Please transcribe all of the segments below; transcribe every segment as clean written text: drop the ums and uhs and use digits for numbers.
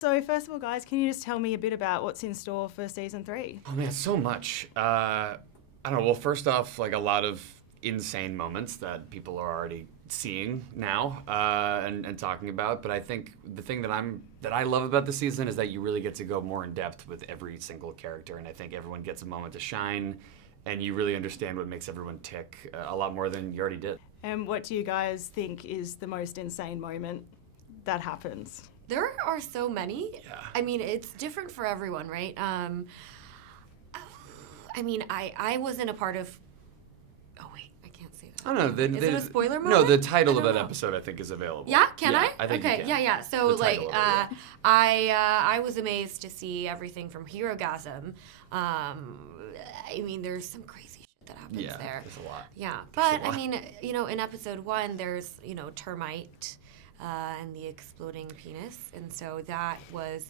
So first of all, guys, can you just tell me a bit about what's in store for season 3? Oh man, so much. I don't know. Well, first off, like a lot of insane moments that people are already seeing now and talking about. But I think the thing that I love about the season is that you really get to go more in depth with every single character, and I think everyone gets a moment to shine, and you really understand what makes everyone tick a lot more than you already did. And what do you guys think is the most insane moment that happens? There are so many. Yeah. I mean, it's different for everyone, right? I mean, I wasn't a part of... Oh, wait, I can't say that. I don't know. Is it a spoiler moment? No, the title I of don't that know. episode I think is available. Yeah, can I? I think okay, you can. yeah. So, The like, title of it, I was amazed to see everything from Herogasm. I mean, there's some crazy shit that happens Yeah, there. there's a lot. Yeah, There's a but I lot. mean, you know, in episode 1, there's, you know, termite and the exploding penis, and so that was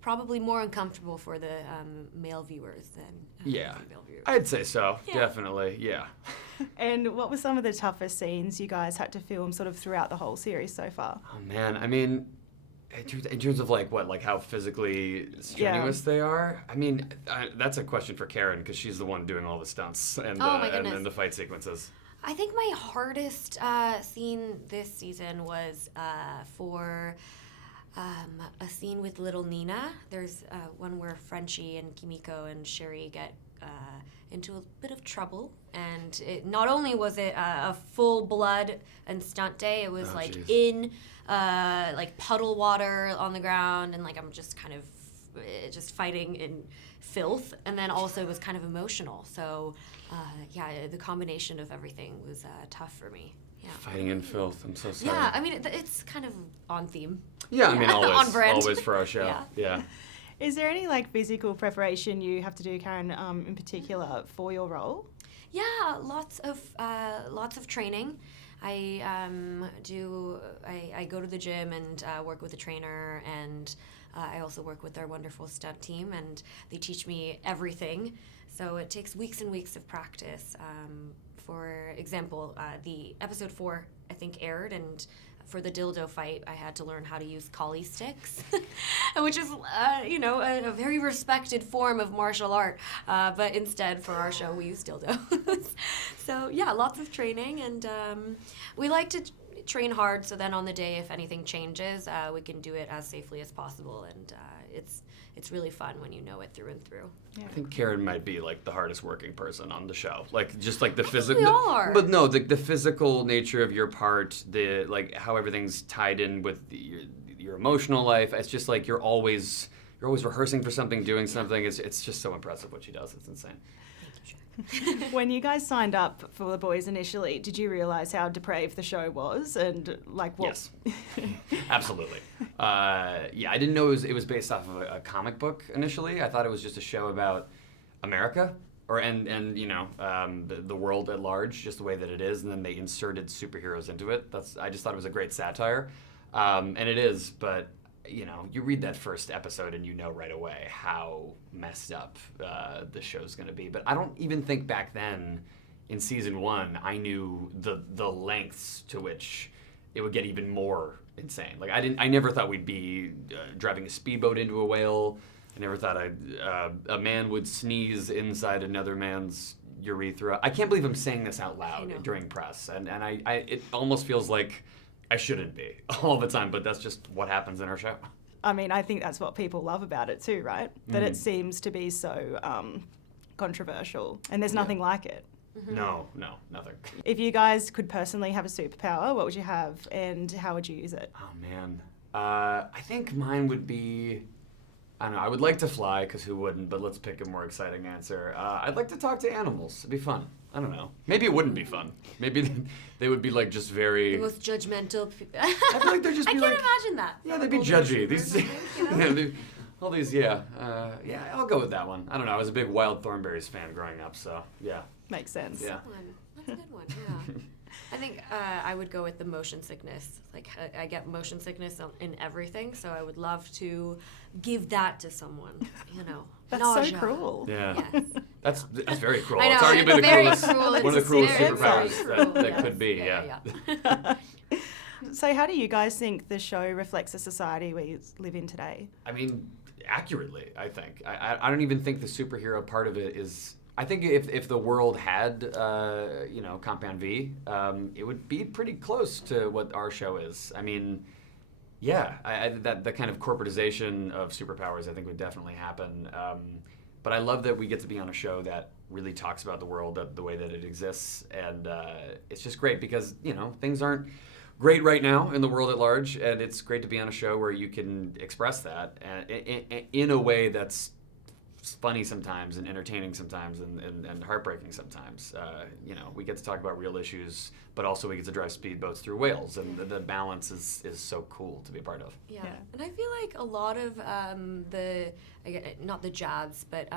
probably more uncomfortable for the male viewers than Yeah. female viewers. I'd say so. Yeah. Definitely. Yeah. And what were some of the toughest scenes you guys had to film sort of throughout the whole series so far? Oh man, I mean, in terms of like how physically strenuous they are. I mean, that's a question for Karen because she's the one doing all the stunts and Oh, my goodness. and the fight sequences. I think my hardest scene this season was for a scene with little Nina. There's one where Frenchie and Kimiko and Sherry get into a bit of trouble, and not only was it a full blood and stunt day, it was Jeez. in like puddle water on the ground, and like I'm just kind of just fighting in filth, and then also it was kind of emotional. So yeah, the combination of everything was tough for me. Yeah. Fighting in filth. I'm so sorry. Yeah, I mean, it's kind of on theme. Yeah, I mean, always, On brand. always for our show. Yeah. Yeah. Is there any like physical preparation you have to do, Karen, in particular for your role? Yeah, lots of training. I go to the gym and work with a trainer, and I also work with our wonderful stunt team, and they teach me everything. So it takes weeks and weeks of practice. For example, the episode 4 I think aired, and for the dildo fight, I had to learn how to use collie sticks, which is, you know, a very respected form of martial art. But instead, for our show, we use dildos. So yeah, lots of training, and we like to train hard. So then on the day, if anything changes, we can do it as safely as possible, and it's really fun when you know it through and through. Yeah. I think Karen might be like the hardest working person on the show. Like just like the we physical. all are. But no, the physical nature of your part, the like how everything's tied in with your emotional life. It's just like you're always rehearsing for something, doing something. It's just so impressive what she does. It's insane. When you guys signed up for The Boys initially, did you realise how depraved the show was and like what? Yes, absolutely. Yeah, I didn't know it was based off of a comic book initially. I thought it was just a show about America and you know the world at large, just the way that it is, and then they inserted superheroes into it. I just thought it was a great satire, and it is. But you know, you read that first episode and you know right away how messed up the show's going to be. But I don't even think back then, in season 1, I knew the lengths to which it would get even more insane. Like I never thought we'd be driving a speedboat into a whale. I never thought a man would sneeze inside another man's urethra. I can't believe I'm saying this out loud during press, and it almost feels like I shouldn't be all the time, but that's just what happens in our show. I mean, I think that's what people love about it too, right? That it seems to be so controversial, and there's nothing like it. Mm-hmm. No, nothing. If you guys could personally have a superpower, what would you have, and how would you use it? Oh man, I think mine would be, I don't know, I would like to fly, because who wouldn't, but let's pick a more exciting answer. I'd like to talk to animals. It'd be fun. I don't know. Maybe it wouldn't be fun. Maybe they would be like just very... The most judgmental. I feel like they'd just I be can't like... imagine that. Yeah, they'd be Golden judgy. retrievers, These, I think, you know? yeah, all these, yeah. Yeah, I'll go with that one. I don't know. I was a big Wild Thornberrys fan growing up, so yeah. Makes sense. Yeah. That's a good one, yeah. I think I would go with the motion sickness. Like, I get motion sickness in everything, so I would love to give that to someone, you know. That's Nausea. so cruel. Yeah. Yes. That's very cruel. I know, It's arguably it's very the coolest, cruel. one of the It's coolest very superpowers cruel, that yes. could be, yeah. So how do you guys think the show reflects the society we live in today? I mean, accurately, I think. I don't even think the superhero part of it is. I think if the world had, Compound V, it would be pretty close to what our show is. I mean, yeah, that kind of corporatization of superpowers, I think, would definitely happen. But I love that we get to be on a show that really talks about the world the way that it exists, and it's just great because things aren't great right now in the world at large, and it's great to be on a show where you can express that in a way that's funny sometimes and entertaining sometimes and heartbreaking sometimes. We get to talk about real issues, but also we get to drive speedboats through Wales, and the balance is so cool to be a part of. Yeah. And I feel like a lot of not the jabs, but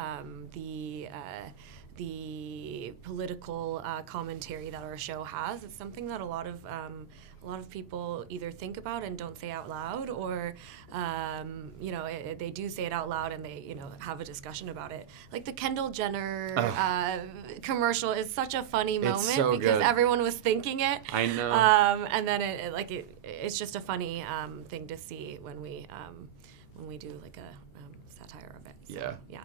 the political commentary that our show has, it's something that a lot of people either think about and don't say out loud, or they do say it out loud and they have a discussion about it. Like the Kendall Jenner commercial is such a funny moment so because good. everyone was thinking it. I know. And then it's just a funny thing to see when we do like a satire of it. So, Yeah.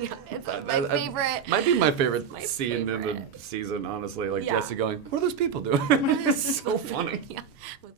Yeah, it's my favorite. Might be my favorite my scene in favorite. the season, honestly. Like Yeah. Jesse going, "What are those people doing?" It's so funny. Yeah, with